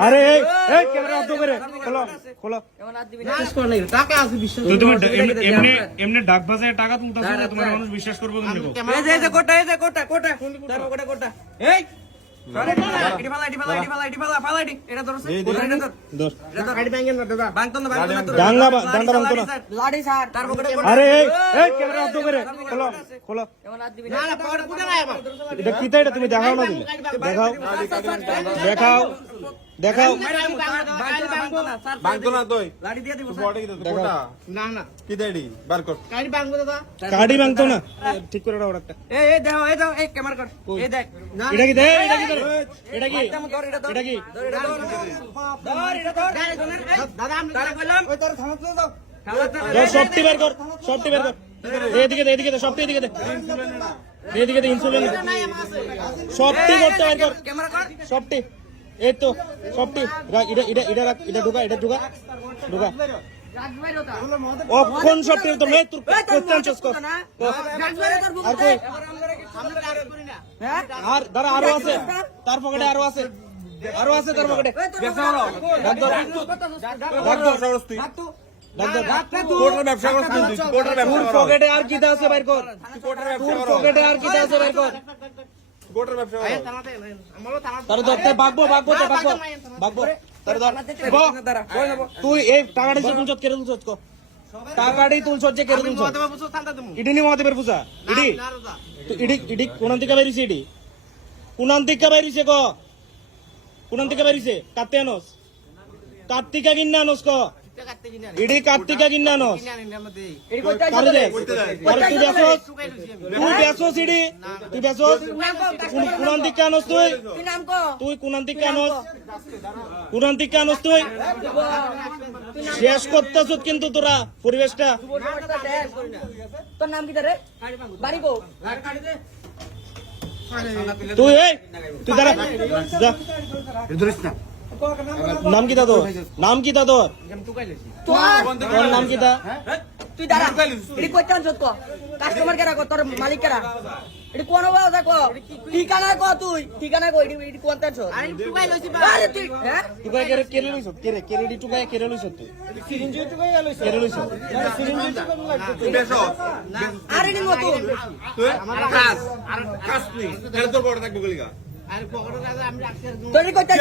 আরে এই এই ক্যামেরা অফ করে খোলো খোলো এমন হাত দিবি বিশ্বাস করে নাকি টাকা আছে বিশ্বাস এমনি- এমনি এমনি ডাক বাজায় টাকা তুলতাছ না তোমার মানুষ বিশ্বাস করবে তুমি এই যে কোটা এই যে কোটা কোটা তার পকেটে কোটা এই কোটা না না না না। আরে এই এই ক্যামেরা অফ করে খোলো খোলো এমন হাত দিবি না না এটা কিতা এটা তুমি দেখাও না দিলে। দেখাও। দেখাও। দেখাও। বাংতো না তুই লাড়ি দিয়ে দিব বডি কি কোটা না না। কি দেড়ি বার কর। গাড়ি ব্যাংক দাদা। কাডি না। ঠিক করে দাও একটা এই এই দেখো এই দেখো এই ক্যামেরা কর এই দেখ। এটা কি? দে এটা কি? এটা কি? এটা কি? ধর এটা ধর দাদা আমি তারা কইলাম ওই তোর থামা দাও। দে সবটি বের কর সবটি বের কর। এদিকে দে এদিকে দে সবটি এদিকে দে। দে এদিকে দে ইনসুলিন সবটি করতে ক্যামেরা সবটি। এই তো সবটি। এটা এটা এটা রাখ এটা ঢুকা এটা ঢুকা ঢুকা। অক্ষণ সবটি তো মে তোর কোশ্চেন চুজ কর। আর কই? আমরা কাজ করি না। হ্যাঁ? আর দাঁড়া আরও আছে। তার পকেটে আরও আছে। আরও আছে তার পকেটে। ডাক ধর আর কিটা আছে বাইর কর কোটার ব্যবসা তোর কর পকেটে আর কিটা আছে বাইর কর কোটার ব্যবসা তার ধরতে বাগবো বাগবো তো বাগবো বাগবো তার ধর দাঁড়া তুই এই টাকাটা যে তুলছত কেড়ে তুলছত কো টাকাটাই তুলছত যে কেড়ে তুলছত মতে বাবু থানাতে দেবো ইডি নি মহাদেবের পূজা ইডি না দাদা তো ইডি ইডি কোনান্তিকা বাইরিছে ইডি কোনান্তিকা বাইরিছে ক কাতে আনস কার্তিকা কিন্না আনস ক ইডি কার্তিকা কিন্না আনস তুই বেসস তুই বেসস ইডি তুই বেসস কোনান্তিকা আনস তুই? কি নাম কো তুই কোনান্তিকা আনস আনস তুই? শেষ করতেছ কিন্তু তোরা পরিবেশটা। তোর নাম কি রে বাড়ি কো তুই তুই দাঁড়া যা নাম কি তা নাম কি তা তোর নাম কি তা তুই দাঁড়া। এডি কইতে আনছ কো? কাস্টমার কেরা কো? তোর মালিক কেরা? এডি কোন বাবা কো? ঠিকানা কো তুই? ঠিকানা কো এডি এডি কোন আনছ আরে শুকাই লইছি আরে তুই হ্যাঁ? টুকাই কেরে কেরে লইছ? কেরে? কেরে ডি টুকাই কেরে লইছ তুই? সিরিঞ্জি টুকাই লইছ কেরে লইছ? তুই বেসো আরে নি নতুন তুই? কাজ আর কাজ নেই তাহলে তোর বড় থাকবে গলিগা তোর কইতে